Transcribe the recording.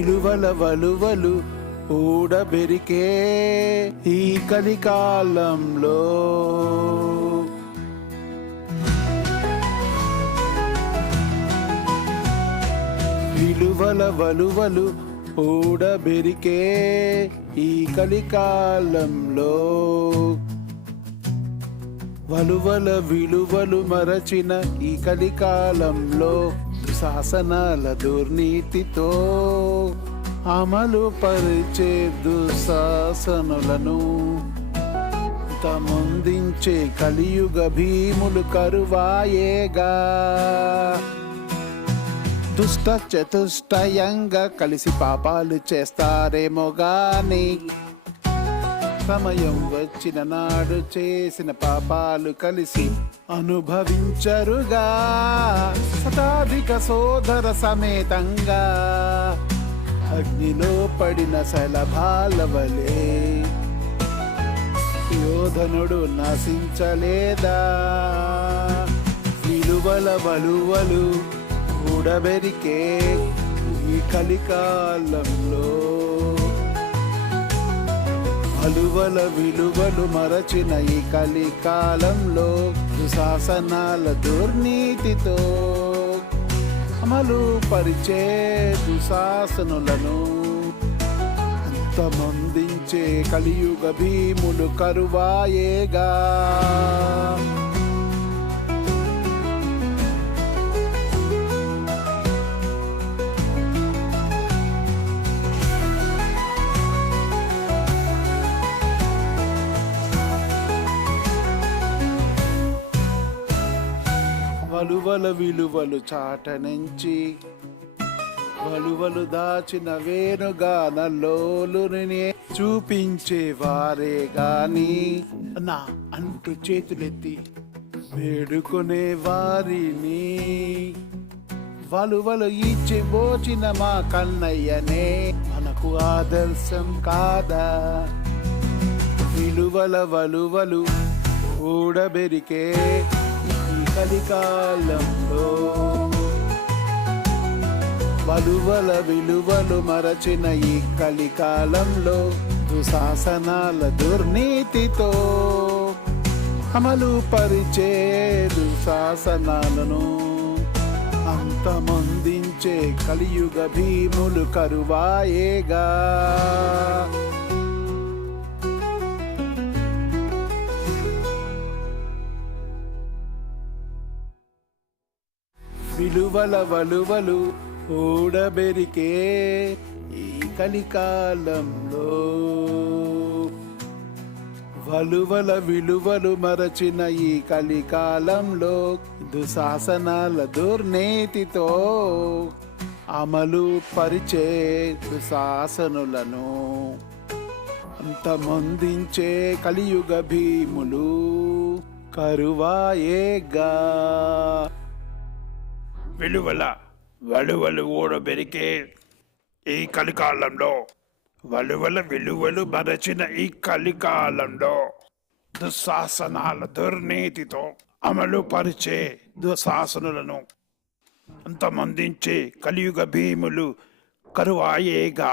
విలువల వలువలు ఊడబెరికే ఈ కలికాలంలో. విలువల వలువలు ఊడబెరికే ఈ కలికాలంలో. వలువల విలువలు మరచిన ఈ కలికాలంలో దుశాసనాల దుర్నీతితో అమలు పరిచే దుశాసనులను తమొందించే కలియుగ భీములు కరువాయేగా. దుష్ట చతుష్టయంగా కలిసి పాపాలు చేస్తారేమో గాని సమయం వచ్చిన నాడు చేసిన పాపాలు కలిసి అనుభవించరుగా. శతాధిక సోదర సమేతంగా అగ్నిలో పడిన శలభాల వలె యోధనుడు నశించలేదా. విలువల వలువలు ఊడబెరికే ఈ కలికాలంలో. వలువల విలువలు మరచిన ఈ కలికాలంలో దుశాసనాల దుర్నీతితో అమలు పరిచే దుశాసనులను అంతమొందించే కలియుగ భీములు కరువాయేగా. వలువల విలువలు చాటనుంచి వలువలు దాచిన వేణుగానలోలుని చూపించే వారే గాని నా అంటూ చేతులెత్తి వేడుకునే వారిని వలువలు ఇచ్చి బోచిన మా కన్నయ్యనే మనకు ఆదర్శం కాదా. విలువల వలువలు ఊడబెరికే కలికాలంలో. వలువల విలువలు మరచిన ఈ కలికాలంలో దుశాసనాల దుర్నీతితో అమలు పరిచే దుశాసనాలను అంతమొందించే కలియుగ భీములు కరువాయేగా. విలువల వలువలు ఊడబెరికే ఈ కలికాలంలో. వలువల విలువలు మరచిన ఈ కలికాలంలో దుశాసనాల దుర్నీతితో అమలు పరిచే దుశాసనులను అంతమొందించే కలియుగ భీములు కరువాయేగా. విలువల వలువలు ఊడబెరికే ఈ కలికాలంలో. వలువల విలువలు మరచిన ఈ కలికాలంలో దుశ్శాసనాల దుర్నీతితో అమలు పరిచే దుశాసనులను అంతమొందించే కలియుగ భీములు కరువాయేగా.